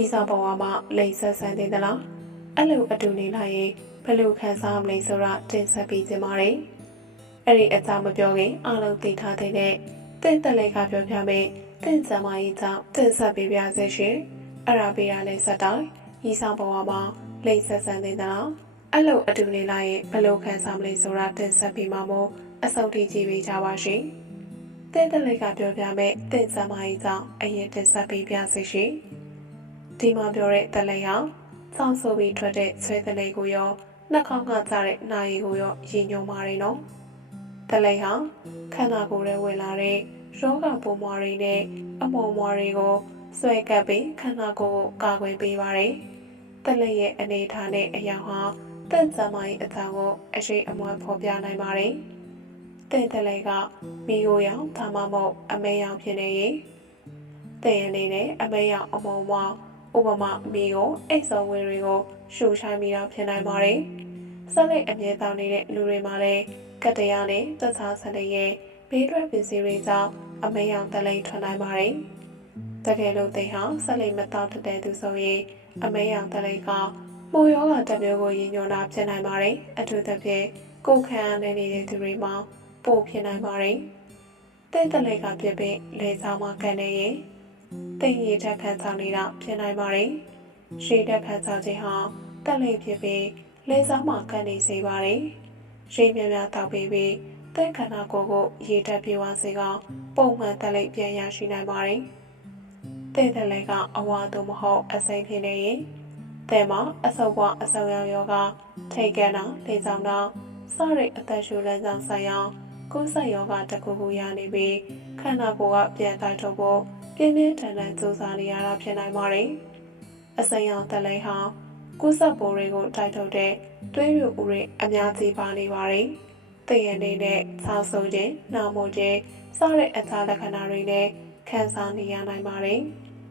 ဟီစာဘဝမှာလိန်ဆက်ဆန်းသေးသလားအဲ့လိုအတူနေလိုက်ရင်ဘယ်လိုခံစားမလဲဆိုတာတင်ဆက်ပေးခြင်းပါတယ်အဲ့ဒီအကြောင်းမပြောခင်အားလုံးသိထားတဲ့တဲ့တင့်တက်လေးကပြောပြမယ်တင့်စမကြီးကြောင့်တင်ဆက်ပေးပြစေရှင်အဲ့ဒါပေးရလဲဆက်တိုင်းဟီစာဘဝမှာလိန်ဆက်ဆန်းသေးသလားအဲ့လိုအတူနေလိုက်ရင်ဘယ်လိုခံစားမလဲဆိုတာတင်ဆက်ပေးမှာမို့အဆုံးထိကြည့်ပေးကြပါရှင်တဲ့တလက်ကပြောပြမယ်တဲ့ဇမကြီးကြောင့်အရင်တက်ဆက်ပေးပြစေရှင် ဒီမှာပြောတဲ့တလက်ရောင်စောင်းဆိုပြီးထွက်တဲ့ဆွဲတလက်ကိုရောနှာခေါင်းကကြတဲ့နာရီကိုရောရည်ညွှန်းပါတယ်နော်တလက်ဟာခန္ဓာကိုယ်ထဲဝင်လာတဲ့ရောဂါပုံမွားတွေနဲ့အမော်မွားတွေကိုဆွဲကပ်ပြီးခန္ဓာကိုယ်ကိုကာကွယ်ပေးပါတယ်တလက်ရဲ့အနေထားနဲ့အရာဟာတဲ့ဇမကြီးအကြောင်းကိုအရှိအမွှမ်းဖော်ပြနိုင်ပါတယ်တဲ့တလဲကမိကိုရောင်ဒါမှမဟုတ်အမဲရောင်ဖြစ်နေရင်တဲ့ရနေနဲ့အမဲရောင်အမုံဝါ ဥပမာမိကိုအိတ်စုံဝင်တွေကိုရှူချိုင်းပြီးတော့ဖြစ်နိုင်ပါတယ်။ဆက်လက်အမြဲတောင်းနေတဲ့လူတွေမှာလည်းကတ္တရားနဲ့တခြားဆက်လက်ရဲ့ဘေးထွက်ပစ္စည်းတွေကြောင့်အမဲရောင်တလိမ့်ထွက်နိုင်ပါတယ်။တကယ်လို့သိဟာဆက်လက်မတောင်းတတဲ့သူဆိုရင်အမဲရောင်တလိမ့်ကမိုးရောဂါတစ်မျိုးကိုရည်ညွှန်းတာဖြစ်နိုင်ပါတယ်။အထူးသဖြင့်ကိုယ်ခံရနေတဲ့သူတွေမှာပို့ဖြစ်နိုင်ပါတယ်။တဲ့တလေကပြပြလေဆောင်မှာကန်နေရင် တိတ်ရထက်ခန်းဆောင်နေတာဖြစ်နိုင်ပါတယ်။ရှေ့တက်ခန်းဆောင်ခြင်းဟာတက်လေဖြစ်ပြီးလေဆောင်မှာကန်နေစေပါတယ်။ရှေ့မြများတောက်ပြီးပြီးတဲ့ခန္ဓာကိုယ်ကိုရေတက်ပြေဝစေကပုံမှန်တက်လေပြန်ရရှိနိုင်ပါတယ်။တဲ့တလေကအဝါသို့မဟုတ်အစိမ့်ဖြစ်နေရင်တဲ့မှာအဆုပ်ဘွားအဆုပ်ရောင်ယောဂထိတ်ကန်တာလေဆောင်တာစရိတ်အသက်ရှူလမ်းကြောင်းဆိုင်ရာကိုယ်ဆက်ယောဂတစ်ခုခုရနေပြီးခန္ဓာကိုယ်ကပြန်တိုက်ထုတ်ဖို့ ပြင်းပြင်းထန်ထန်ကြိုးစားနေရတာဖြစ်နိုင်ပါတယ်။အစိမ်းရောင်တက်လိုက်ဟာကိုယ်ဆက်ပိုးတွေကိုတိုက်ထုတ်တဲ့တွေးရူဦးတွေအများကြီးပါနေပါတယ်။တည့်ရနေနဲ့ဆောက်ဆိုခြင်း၊နှောင်မို့ခြင်းစတဲ့အခြားလက္ခဏာတွေနဲ့ခံစားနေရနိုင်ပါတယ်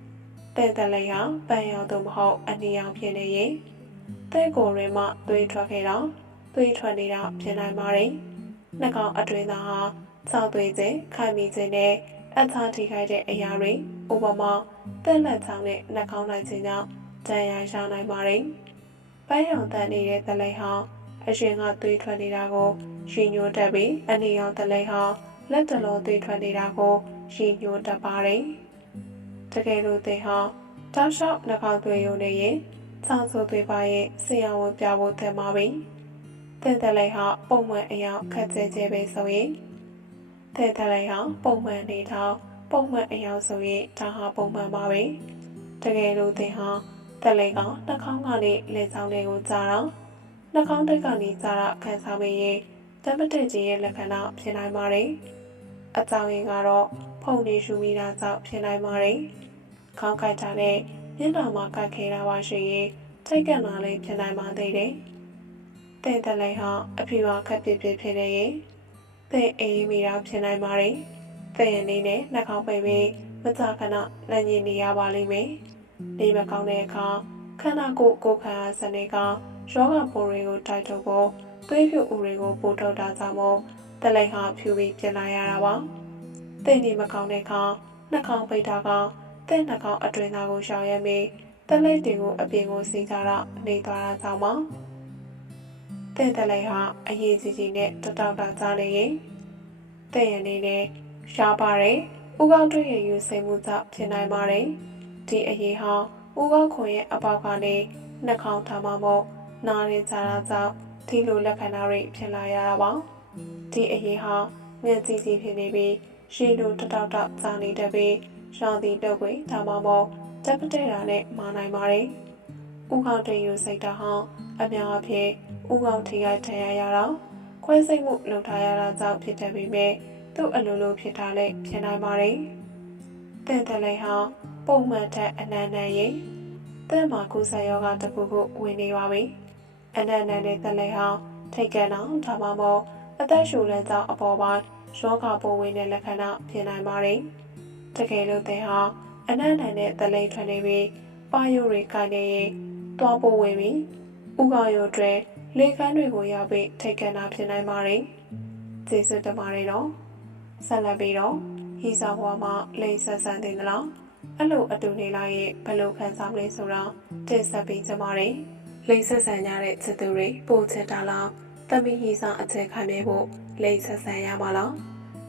။တဲ့တက်လိုက်ဟာပန်းရောင်သို့မဟုတ်အနီရောင်ဖြစ်နေရင်တဲ့ကိုယ်ရင်းမှသွေးထွက်ခဲ့တော့သွေးထွက်နေတာဖြစ်နိုင်ပါတယ်။နှာခေါင်းအတွင်းသားဟာစောက်သွေးခြင်းခိုင်မိခြင်းနဲ့ အသာထိခိုက်တဲ့အရာတွေဥပမာတက်လက်ချောင်းနဲ့နှာခေါင်းလိုက်ခြင်းကြောင့်ဒဏ်ရာရနိုင်ပါတယ်။ပန်းရောင်တန်နေတဲ့တလိဟာအရှင်ကသွေးထွက်နေတာကိုရှင်ညိုတက်ပြီးအနေရောင်တလိဟာလက်တလုံးသွေးထွက်နေတာကိုရှင်ညိုတက်ပါတယ်။တကယ်လို့သင်ဟာတောက်လျှောက်နှာခေါင်းသွေးရုံနဲ့ရင်ဆောင်းဆိုသွေးပါရဲ့ဆရာဝန်ပြဖို့သင်ပါပြီ။တဲ့တလိဟာပုံမှန်အယောင်ခက်ကျဲကျဲပဲဆိုရင် တဲ့တလိဟာပုံမှန်နေထောင်ပုံမှန်အယောင်ဆိုရင်ဒါဟာပုံမှန်ပါပဲ။တကယ်လို့သင်ဟာတက်လေကနှာခေါင်းကနေလေဆောင်တွေကိုကြားတော့နှာခေါင်းတက်ကနေကြားတာခံစားမိရင်တမတက်ကြီးရဲ့လက္ခဏာဖြစ်နိုင်ပါတယ်။အကြောင်းရင်းကတော့ဖုန်နေရှူမိတာကြောင့်ဖြစ်နိုင်ပါတယ်။ခေါင်းကိုက်တာနဲ့မျက်နှာမှာကိုက်ခဲတာပါရှိရင်ထိတ်ကန်လာလည်းဖြစ်နိုင်ပါသေးတယ်။တဲ့တလေဟာအဖြူအခက်ပြပြဖြစ်နေရင် တဲ့အေးမိတာဖြစ်နိုင်ပါတယ်။တဲ့အနေနဲ့နှာခေါင်းပိတ်ပြီးမကြာခဏလက်ညှိနေရပါလိမ့်မယ်။နေမကောင်းတဲ့အခါခန္ဓာကိုယ်ကိုယ်ခံစနစ်ကယောဂပိုးတွေကိုတိုက်ထုတ်ဖို့သွေးဖြူဦးတွေကိုပို့ထုတ်တာကြောင့်မို့တလိဟာဖြူပြီးပြင်လာရတာပါ။တဲ့နေမကောင်းတဲ့အခါနှာခေါင်းပိတ်တာကတဲ့နှာခေါင်းအတွင်းသားကိုရှောင်ရပြီးတလိတွေကိုအပြင်ကိုစီးကြတာနေသွားတာကြောင့်ပါ။ တဲ့တလိဟာအရေးကြီးကြီးနဲ့တတောက်တာကြားနေရင်တဲ့ရနေနဲ့ရှားပါတယ်။ဥကောင်းတွေ့ရယူစိမ်မှုကြောင့်ဖြစ်နိုင်ပါတယ်။ဒီအရေးဟာဥကောင်းခွန်ရဲ့အပေါက်ကနေနှာခေါင်းထားမှမို့နားရကြတာကြောင့်ဒီလိုလက္ခဏာတွေဖြစ်လာရတာပါဒီအရေးဟာမျက်ကြီးကြီးဖြစ်နေပြီးရှည်လိုတတောက်တောက်ကြားနေတတ်ပြီးရှောင်းသီတုပ်ကွေဒါမှမဟုတ်တက်ပတဲ့တာနဲ့မာနိုင်ပါတယ်ဥကောင်းတင်ယူစိတ်တာဟောင်းအများအဖြစ် ဥကောင်းထိခိုက်ထရရတော့ခွဲစိတ်မှုလုပ်ထားရတာကြောင့်ဖြစ်တတ်ပြီးမြဲသူ့အလိုလိုဖြစ်တာလည်းဖြစ်နိုင်ပါတယ်တန်တလဲဟာပုံမှန်ထက်အနန္တန်ရင်တတဲ့မှာကုသယောဂတစ်ခုခုဝင်နေပါပြီအနက်နန်တဲ့သက်လဲဟောင်းထိတ်ကန်အောင်ဒါမှမဟုတ်အသက်ရှူလန်းကြောင်းအပေါ်ပိုင်းယောဂပိုးဝင်တဲ့လက္ခဏာဖြစ်နိုင်ပါတယ်တကယ်လို့တဲ့ဟောင်းအနက်နန်တဲ့သက်လဲထွက်နေပြီးပါယိုတွေကိုင်းနေရင်တွားပိုးဝင်ပြီးဥက္ကယောတွေ လေကန်းတွေကိုရောက်ပြီးထိတ်ကန်တာဖြစ်နိုင်ပါတယ်ကျေးဇူးတင်ပါတယ်တော့ဆက်လက်ပြီးတော့ဟီစာဘွားမှာလိမ့်ဆက်ဆန်းတင်သလားအဲ့လိုအတူနေလိုက်ရင်ဘယ်လိုခံစားမလဲဆိုတာတင်ဆက်ပေးကြပါမယ်လိမ့်ဆက်ဆန်းကြတဲ့ချစ်သူတွေပို့ချစ်တာလားတမီဟီစာအချက်ခိုင်းနေဖို့လိမ့်ဆက်ဆန်းရမှာလား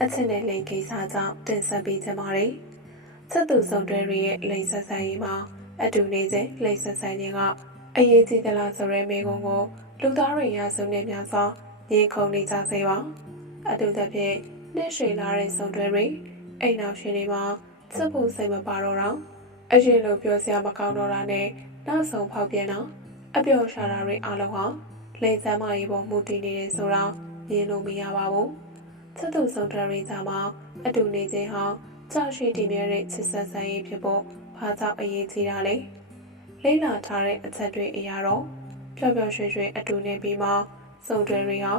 အချက်နဲ့လိမ့်ကိစ္စကြောင့်တင်ဆက်ပေးကြပါမယ်ချစ်သူစုံတွဲတွေရဲ့လိမ့်ဆက်ဆန်းရေးမှာအတူနေခြင်းလိမ့်ဆက်ဆန်းခြင်းကအရေးကြီးသလားဆိုရဲမိကုံကို လူသားတွေရဆုံးနေများစွာညင်ခုန်နေကြစေပါအတူတဖြင့်နှိမ့်ရွှေလာတဲ့စုံတွဲတွေအိမ်နောက်ရှင်တွေမှာစပ်ဖို့စိတ်မပါတော့တော့အရင်လိုပြောစရာမကောင်းတော့တာနဲ့နောက်ဆုံးဖောက်ပြန်တော့အပြောရှာတာတွေအလုံးဟာလိန်စမ်းမရေးပေါ်မူတည်နေတယ်ဆိုတော့မြင်လို့မရပါဘူးစက်သူစုံတွဲတွေကြမှာအတူနေခြင်းဟာကြောက်ရှိတည်မြဲတဲ့ချစ်ဆက်ဆံရေးဖြစ်ဖို့ဘာကြောင့်အရေးကြီးတာလဲလိမ့်လာထားတဲ့အချက်တွေအရာတော့ ပျော်ပျော်ရွှင်ရွှင်အတူနေပြီးမှစုံတွဲတွေဟာ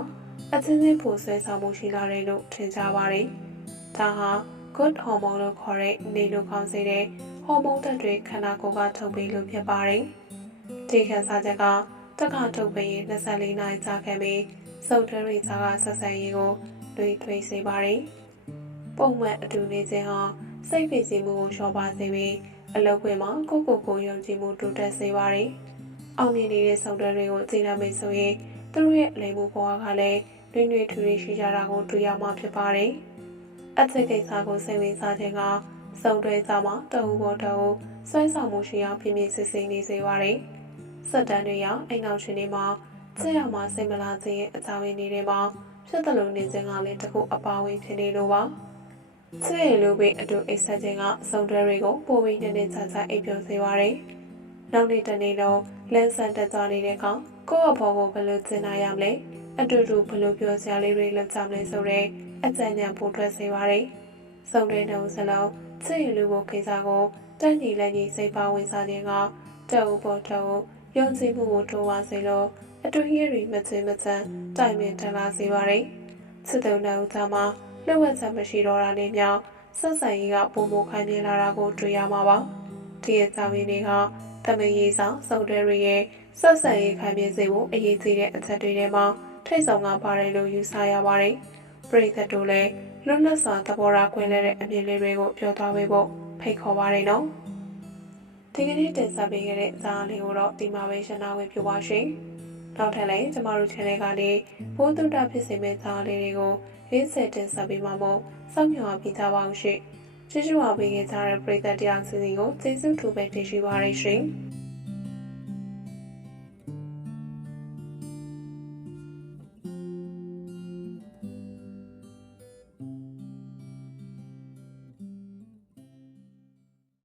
အချင်းချင်းပိုဆွဲဆောင်မှုရှိလာတယ်လို့ထင်ကြပါတယ်။ဒါဟာ good hormone လို့ခေါ်တဲ့နေလိုကောင်းစေတဲ့ဟော်မုန်းဓာတ်တွေခန္ဓာကိုယ်ကထုတ်ပေးလို့ဖြစ်ပါတယ်။ဒီခံစားချက်ကတက်ခါထုတ်ပေးရင်24နာရီကြာခဲ့ပြီးစုံတွဲတွေကြားကဆက်ဆံရေးကိုတွေးထွေးစေပါတယ်။ပုံမှန်အတူနေခြင်းဟာစိတ်ဖိစီးမှုကိုလျှော့ပါစေပြီးအလုပ်ခွင်မှာကိုယ့်ကိုယ်ကိုယုံကြည်မှုတိုးတက်စေပါတယ်။ အောင်မြင်နေတဲ့စုံတွဲတွေကိုသိနာမယ်ဆိုရင်သူတို့ရဲ့အလိမ်မှုဘဝကလည်းတွင်တွင်ထူထူရှိကြတာကိုတွေ့ရမှာဖြစ်ပါတယ်။အချက်ကိစ္စကိုစိတ်ဝင်စားခြင်းကစုံတွဲကြမှာတအူပေါ်တအူဆွဲဆောင်မှုရှိအောင်ပြင်းပြင်းစစ်စစ်နေစေပါတယ်။စက်တန်းတွေရအိမ်အောင်ရှင်တွေမှာချက်ရမှာစိတ်မလာခြင်းရဲ့အကြောင်းရင်းတွေမှာဖြစ်တယ်လို့နေခြင်းကလည်းတခုအပါဝင်ဖြစ်နေလို့ပါ။ချက်ရလို့ပဲအတူအိတ်ဆက်ခြင်းကစုံတွဲတွေကိုပိုပြီးနေနေချာချာအိပ်ပျော်စေပါတယ်။ နောက်နေ့တနေ့လုံးလန်းဆန်တက်သွားနေတဲ့ကောင်ကိုယ့်အဖော်ကိုဘယ်လိုကျင်နာရမလဲအတူတူဘယ်လိုပြောစရာလေးတွေလုပ်ကြမလဲဆိုတော့အကြံဉာဏ်ပို့ထွက်စေပါတယ်။စုံတွဲနှုံစလုံးချစ်ရလူကိုကိစ္စကိုတန်းညီလက်ညီစိတ်ပါဝင်စားခြင်းကတောက်ပေါ်တောက်ယုံကြည်မှုကိုတိုးဝါစေလို့အတူကြီးတွေမချင်မချမ်းတိုင်ပင်ထလာစေပါတယ်။ချစ်သူနှုံသားမှာလှုပ်ဝက်ချက်မရှိတော့တာနဲ့မြောက်ဆက်ဆံရေးကပုံမခိုင်းပြလာတာကိုတွေ့ရမှာပါ။ဒီရဲ့စာမင်းတွေက သမီးရေးဆောင်စုံတွဲတွေရဲ့ဆက်ဆံရေးခိုင်ပြစေဖို့အရေးကြီးတဲ့အချက်တွေထဲမှာထိတ်ဆောင်ကပါတယ်လို့ယူဆရပါတယ်။ပြည်သက်တို့လည်းလွတ်လပ်စွာသဘောထားခွင့်လဲတဲ့အမြင်လေးတွေကိုပြောသွားပေးဖို့ဖိတ်ခေါ်ပါတယ်နော်။ဒီကနေ့တင်ဆက်ပေးခဲ့တဲ့အစားလေးကိုတော့ဒီမှာပဲရှင်းနာဝင်ပြပါရှင်။နောက်ထပ်လည်းကျမတို့ channel ကနေဘိုးတုတ္တဖြစ်စေမယ့်ဇာတ်လေးတွေကိုရေးဆက်တင်ဆက်ပေးမှာမို့စောင့်မျှော်ပြီးသားပါအောင်ရှင်။ ကျေးဇူးပါပေးခဲ့ကြတဲ့ပရိသတ်တရားစီစဉ်ကိုကျေးဇူးထူပဲတင်ရှိပါရရှင်။